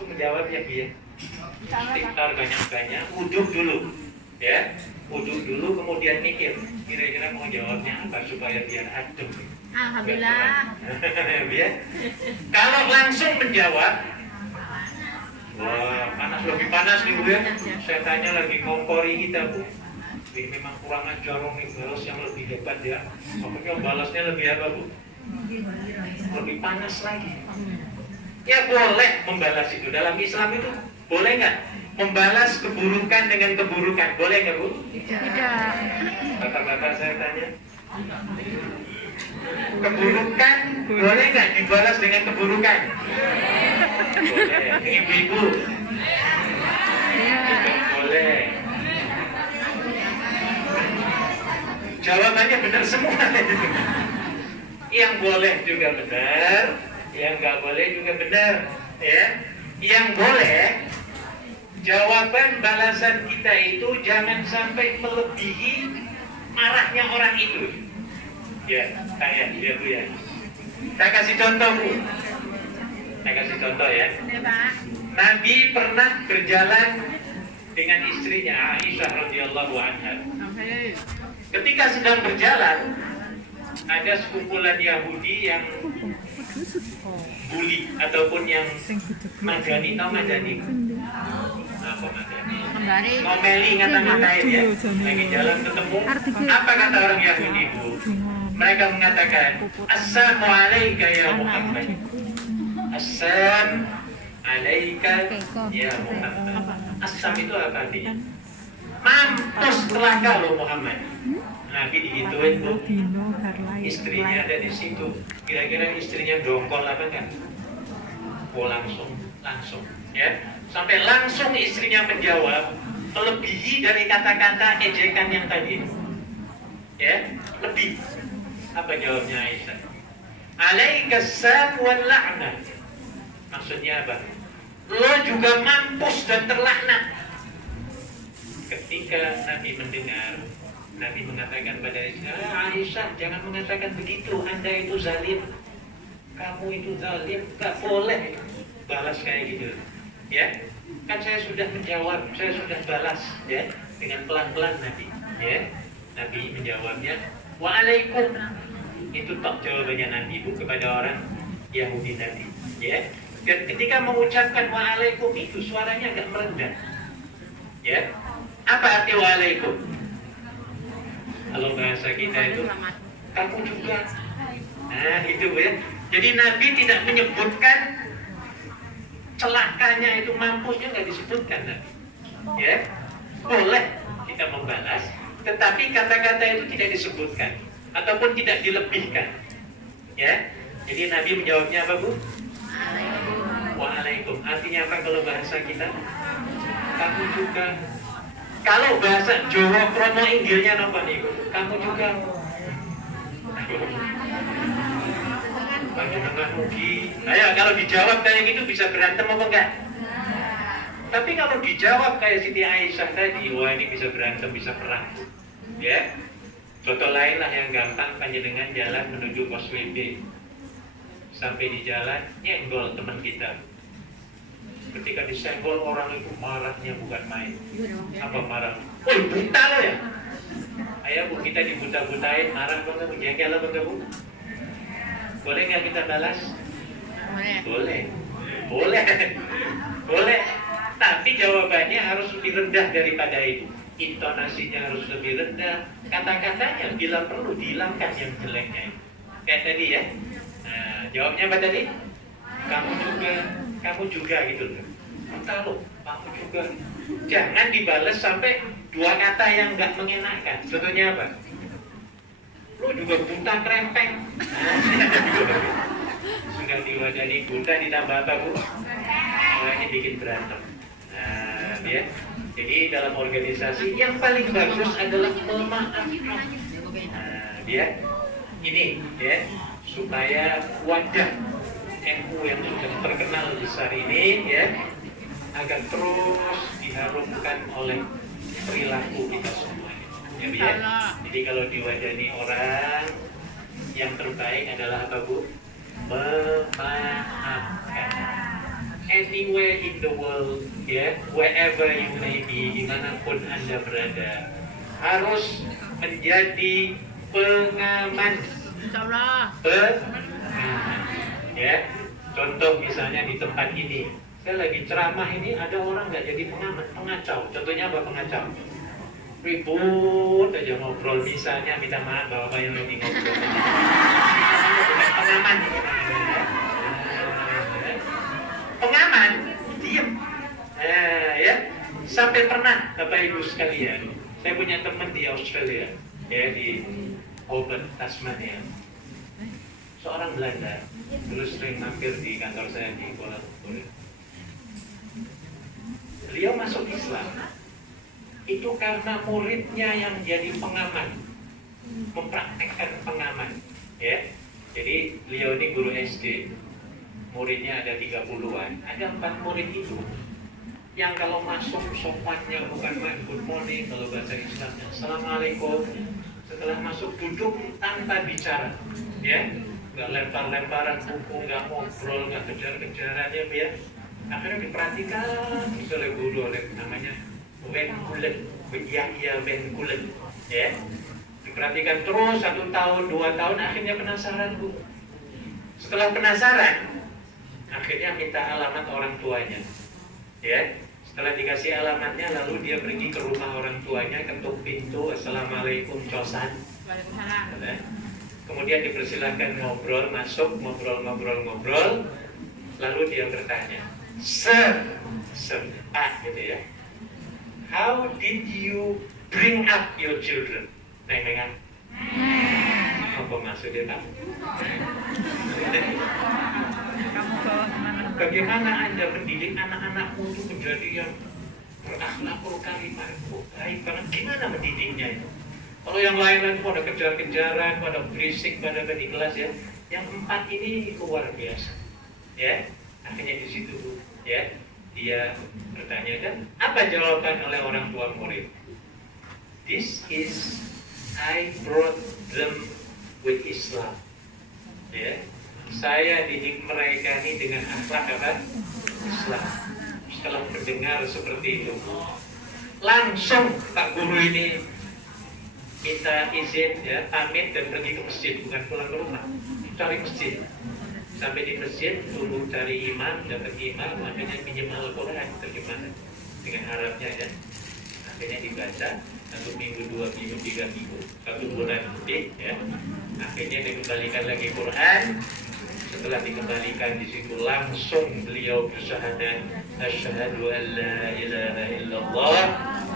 langsung menjawab ya Bu ya. Istighfar banyak-banyak, wudhu dulu, ya, wudhu dulu, kemudian mikir kira-kira mau jawabnya apa supaya biar adem. Alhamdulillah. Ya. Kalau langsung menjawab, wah panas, lebih panas nih Bu ya. Saya tanya lagi kompori kita Bu. Ini memang kurang ajar nih, balas yang lebih hebat ya. Pokoknya balasnya lebih apa Bu? Lebih panas lagi. Ya boleh membalas itu. Dalam Islam itu boleh nggak membalas keburukan dengan keburukan? Boleh nggak Bu? Tidak. Bapak-bapak saya tanya. Keburukan boleh nggak dibalas dengan keburukan? Boleh. Ibu-ibu? Tidak boleh. Jawabannya benar semua. Yang boleh juga benar, yang nggak boleh juga benar, ya. Yang boleh, jawaban balasan kita itu jangan sampai melebihi marahnya orang itu. Ya, tanya dia Bu ya. Saya kasih contoh Bu. Saya kasih contoh ya. Nabi pernah berjalan dengan istrinya Aisyah radhiyallahu anha. Ketika sedang berjalan, ada sekumpulan Yahudi yang bully ataupun yang madani, tahu madani? Apa madani? Ngomeli, ngata-ngatain ya. Lagi jalan ketemu, apa kata orang Yahudi Bu? Mereka mengatakan, Assalamualaikum ya Muhammad. Assalamualaikum ya Muhammad. Assam itu apa artinya? Mampus celaka lo Muhammad. Nabi digituin Bu. Istrinya ada di situ. Kira-kira istrinya dongkol apa kan? Oh langsung, ya. Sampai langsung istrinya menjawab melebihi dari kata-kata ejekan yang tadi. Ya, lebih. Apa jawabnya Aisyah? Alaikassalam wal la'nah. Maksudnya apa? Lo juga mampus dan terlaknat. Ketika Nabi mendengar, Nabi mengatakan pada Aisyah, jangan mengatakan begitu, Anda itu zalim, kamu itu zalim, gak boleh balas kayak gitu, ya. Kan saya sudah menjawab, saya sudah balas, ya, dengan pelan-pelan Nabi, ya. Nabi menjawabnya, waalaikum. Itu tak jawabannya Nabi Bu kepada orang Yahudi tadi, ya. Dan ketika mengucapkan waalaikum itu suaranya agak merendah, ya. Apa arti waalaikum? Kalau bahasa kita itu kamu juga. Nah itu ya. Jadi Nabi tidak menyebutkan celakanya itu, mampusnya nggak disebutkan Nabi. Ya, boleh kita membalas, tetapi kata-kata itu tidak disebutkan ataupun tidak dilebihkan. Ya, jadi Nabi menjawabnya apa Bu? Waalaikum. Artinya apa kalau bahasa kita? Kamu juga. Kalau bahasa Jawa kromo inggilnya apa nih? Kamu juga. Tengah mugi. Ayo kalau dijawab kayak gitu bisa berantem apa enggak? Tapi kalau dijawab kayak Siti Aisyah tadi, wah ini bisa berantem, bisa perang. Ya. Contoh lain lah yang gampang, panjenengan jalan menuju pos WB. Sampai di jalan nyenggol teman kita. Ketika disenggol orang itu marahnya bukan main. Apa marah? Woi buta lo ya? Ayo Bu, kita dibuta-butain, marah apa enggak? Jengkel apa enggak Bu? Boleh nggak kita balas? Boleh. Boleh. Tapi jawabannya harus lebih rendah daripada itu. Intonasinya harus lebih rendah. Kata-katanya bila perlu dihilangkan yang jeleknya. Kayak tadi ya. Nah, jawabnya apa tadi? Kamu juga gitu loh. Kalau kamu juga. Jangan dibalas sampai dua kata yang nggak mengenakan. Contohnya apa? Lu juga buta krempeng. Sudah diwajani buta ditambah apa Bu? Ini bikin berantem. Nah, ya. Jadi dalam organisasi yang paling bagus adalah memaafkan. Nah, dia ini ya supaya wadah NU yang sudah terkenal besar ini ya agar terus diharumkan oleh perilaku kita semua. Ya. Jadi kalau diwajani orang yang terbaik adalah apa Bu? Memaafkan. anywhere in the world, ya, wherever you may be, dimanapun Anda berada, harus menjadi pengaman. Insyaallah. Pengaman, ya. Contoh misalnya di tempat ini, saya lagi ceramah ini ada orang nggak jadi pengaman, pengacau. Contohnya apa pengacau? Ribut aja ngobrol, misalnya minta maaf bapak yang lagi ngobrol. Bukan pengaman. Pengaman, diem. Ya, sampai pernah Bapak Ibu sekalian, saya punya teman di Australia, ya di Hobart, Tasmania, seorang Belanda, dulu sering mampir di kantor saya di Kuala Lumpur. Beliau masuk Islam itu karena muridnya yang jadi pengaman, mempraktekkan pengaman, ya. Jadi beliau ini guru SD, muridnya ada 30-an, ada 4 murid itu yang kalau masuk sopannya bukan main good morning, kalau bahasa Islamnya assalamualaikum, setelah masuk duduk tanpa bicara, ya, nggak lempar-lemparan buku, nggak ngobrol, nggak kejar-kejaran, ya. Akhirnya diperhatikan oleh guru, oleh namanya Ben Kulen, Yahya Ben Kulen, ya. Diperhatikan terus 1 tahun, 2 tahun, akhirnya penasaran, Bu. Setelah penasaran, akhirnya minta alamat orang tuanya, ya. Setelah dikasih alamatnya, lalu dia pergi ke rumah orang tuanya, ketuk pintu, assalamualaikum, cosan. Waalaikumsalam. Kemudian dipersilahkan ngobrol, masuk, ngobrol. Lalu dia bertanya, Sir, Pak, gitu ya. How did you bring up your children? Nengengan. Apa maksudnya, Pak? Bagaimana Anda mendidik anak-anakmu itu menjadi yang berakhlakul karimah, baik banget? Gimana mendidiknya itu? Kalau yang lain-lain pada kejar-kejaran, pada berisik, pada di kelas, ya. Yang 4 ini luar biasa, ya. Akhirnya di situ, ya, dia bertanyakan, apa jawaban oleh orang tua murid? This is I brought them with Islam, ya. Saya didik mereka ini dengan akhlak apa? Islam. Setelah mendengar seperti itu, langsung Pak Guru ini minta izin, ya, pamit dan pergi ke masjid, bukan pulang ke rumah, cari masjid. Sampai di masjid, tunggu cari imam, dapat imam, akhirnya pinjam Al-Quran, terjemahan dengan Arabnya, ya. Akhirnya dibaca, 1 minggu, 2 minggu, 3 minggu, 1 bulan lebih, ya. Akhirnya dikembalikan lagi Quran. Setelah dikembalikan di situ langsung beliau bersyahadat, asyhadu an la ilaha illallah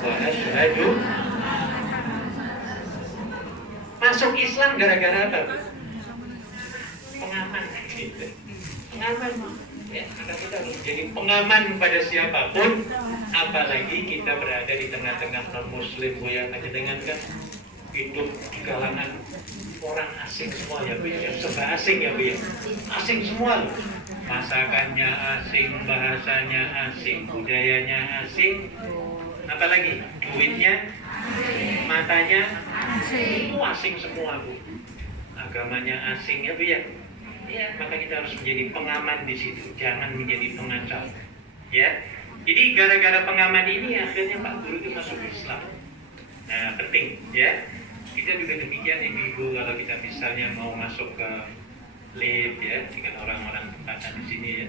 wa asyhadu. Masuk Islam gara-gara apa? Pengaman, gitu. Pengaman, ya. Maka kita harus jadi pengaman pada siapapun, apalagi kita berada di tengah-tengah non-muslim, Bu, ya. Dengan kan hidup di kalangan orang asing semua, ya, Bu, ya. Serba asing, ya, Bu, ya. Asing semua loh. Masakannya asing, bahasanya asing, budayanya asing, apalagi duitnya, matanya itu asing semua, Bu. Agamanya asing, ya, Bu, ya. Ya, maka kita harus menjadi pengaman di situ, jangan menjadi pengacau, ya. Jadi gara-gara pengaman ini akhirnya Pak Guru itu masuk Islam. Nah, penting, ya. Kita juga demikian, ibu-ibu, kalau kita misalnya mau masuk ke lift, ya, dengan orang-orang tempatan di sini, ya,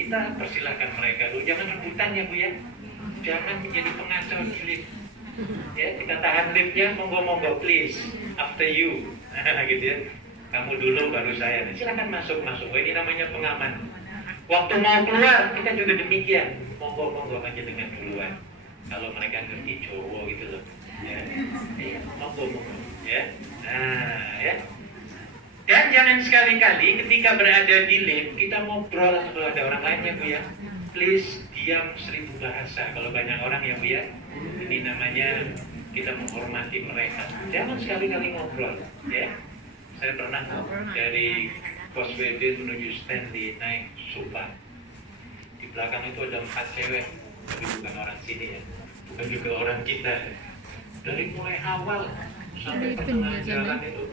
kita persilahkan mereka dulu, jangan rebutan, ya, Bu, ya. Jangan menjadi pengacau di lift, ya. Kita tahan liftnya, monggo-monggo, please, after you, gitu, ya. Kamu dulu baru saya. Silakan masuk. Oh, ini namanya pengaman. Waktu mau keluar kita juga demikian. Monggo aja dengan duluan. Kalau mereka ngerti cowok gitu loh. Ya. Iya, monggo. Ya. Nah, ya. Dan jangan sekali-kali ketika berada di lift kita ngobrol kalau ada orang lain, ya, Bu, ya. Please diam 1000 bahasa. Kalau banyak orang, ya, Bu, ya. Ini namanya kita menghormati mereka. Jangan sekali-kali ngobrol, ya. Saya pernah dari Causeway Bay menuju Stanley naik Supa. Di belakang itu ada 4 cewek, tapi bukan orang sini, ya, bukan juga orang kita. Dari mulai awal sampai pertengahan jalan itu,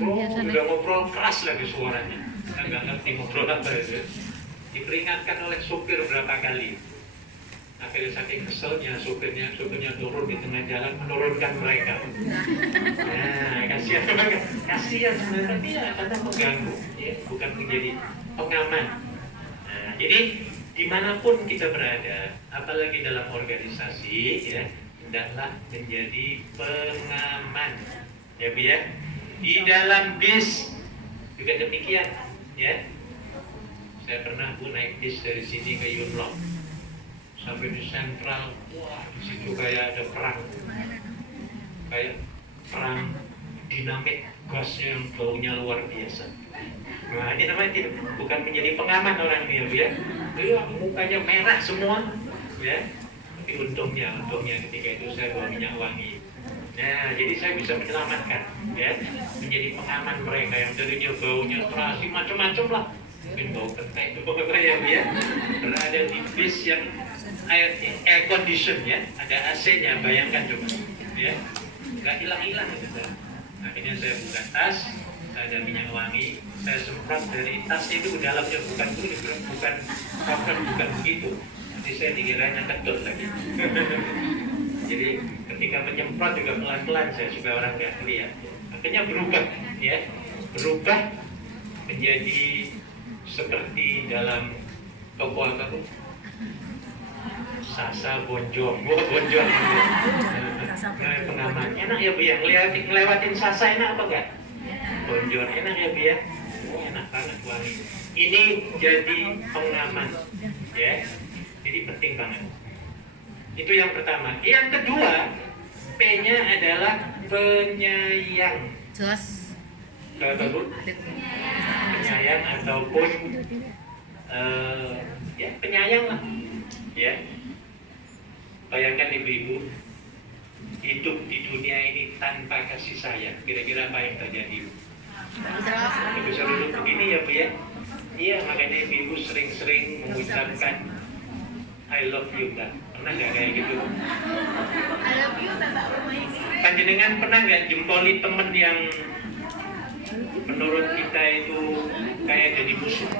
udah ngobrol keras lagi suaranya. Saya nggak ngerti ngobrol apa itu. diperingatkan oleh supir berapa kali. Akhirnya saking keselnya supirnya turun di tengah jalan menurunkan mereka. Nah, kasihan sebenarnya, tapi ya karena mengganggu, ya, bukan menjadi pengaman. Nah, jadi dimanapun kita berada, apalagi dalam organisasi, ya, hendaklah menjadi pengaman, ya Bu ya. Di dalam bis juga demikian, ya. Saya pernah Bu naik bis dari sini ke Yunlong sampai di sentral, wah di situ kayak ada perang dinamit, gasnya yang baunya luar biasa. Nah ini namanya bukan menjadi pengaman orang ini, Bu ya. Dia mukanya merah semua, ya. Tapi untungnya ketika itu saya bawa minyak wangi. Nah jadi saya bisa menyelamatkan, ya, menjadi pengaman mereka yang tadinya baunya terasi macam-macam lah. Mungkin bau kentai itu ya, Bu ya. Berada di bis yang air condition, ya, ada AC-nya, bayangkan coba, ya, nggak hilang gitu. Akhirnya saya buka tas, ada minyak wangi, saya semprot dari tas itu ke dalamnya, bukan begitu. Jadi saya dikiranya ketut lagi. Jadi ketika menyemprot juga pelan-pelan saya supaya orang nggak lihat. Akhirnya berubah menjadi seperti dalam toko apa tuh? Sasa Bonjol, pengaman. Enak ya Bu ya, ngelewatin Sasa enak apa enggak? Bonjol enak ya Bu ya, enak banget wangi. Ini jadi pengaman, ya. Jadi penting banget. Itu yang pertama. Yang kedua, P-nya adalah penyayang. Jos. Penyayang ataupun ya penyayang lah, ya. Bayangkan ibu-ibu hidup di dunia ini tanpa kasih sayang, kira-kira apa yang terjadi? Ibu selalu begini ya Bu ya. Iya, makanya ibu sering-sering mengucapkan I love you, Mbak. Pernah nggak kayak gitu? I love you, Panjenengan pernah nggak jempoli temen yang menurut kita itu kayak jadi musuh?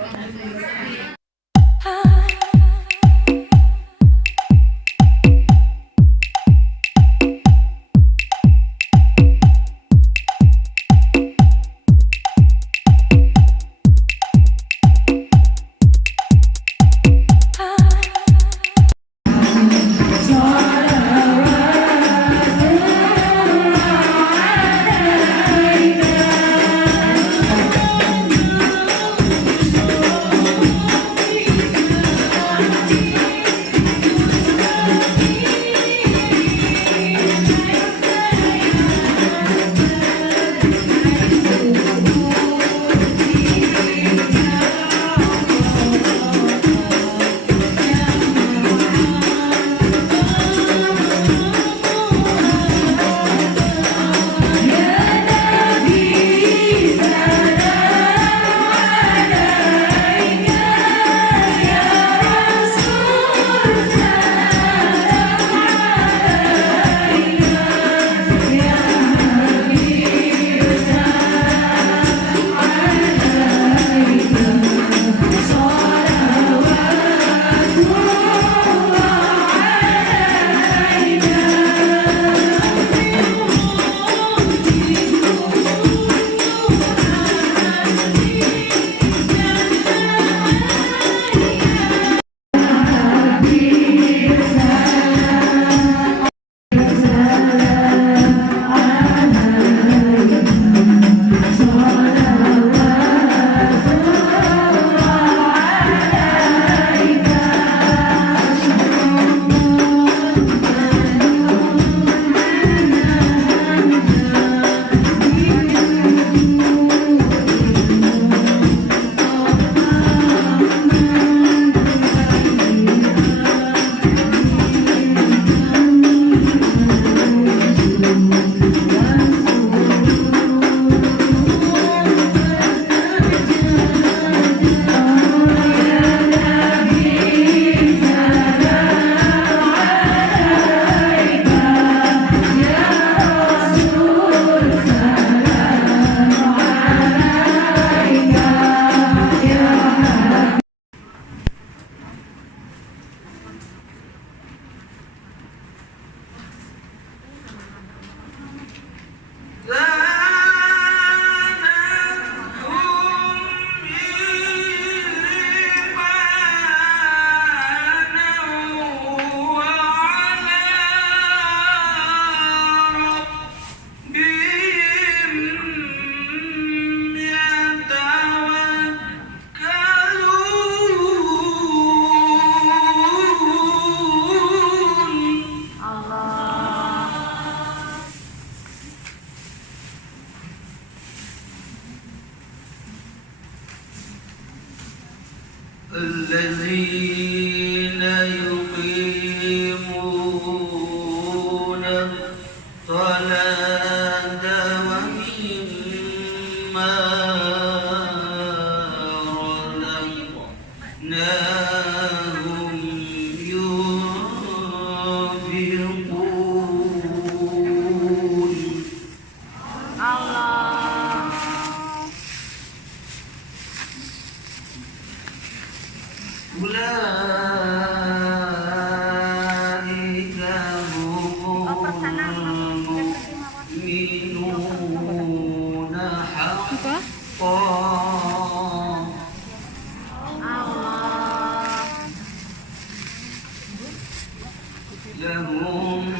لهم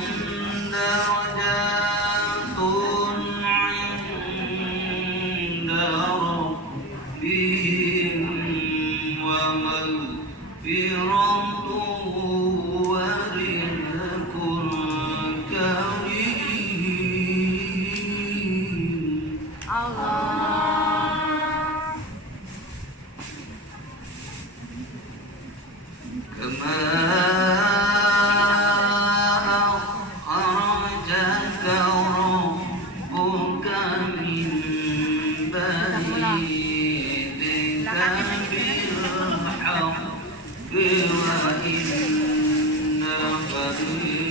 درجات عند ربهم ومغفرة ورزق كريم. Allah. كما أخرجك ربك من بيتك بالحق وإن فريقا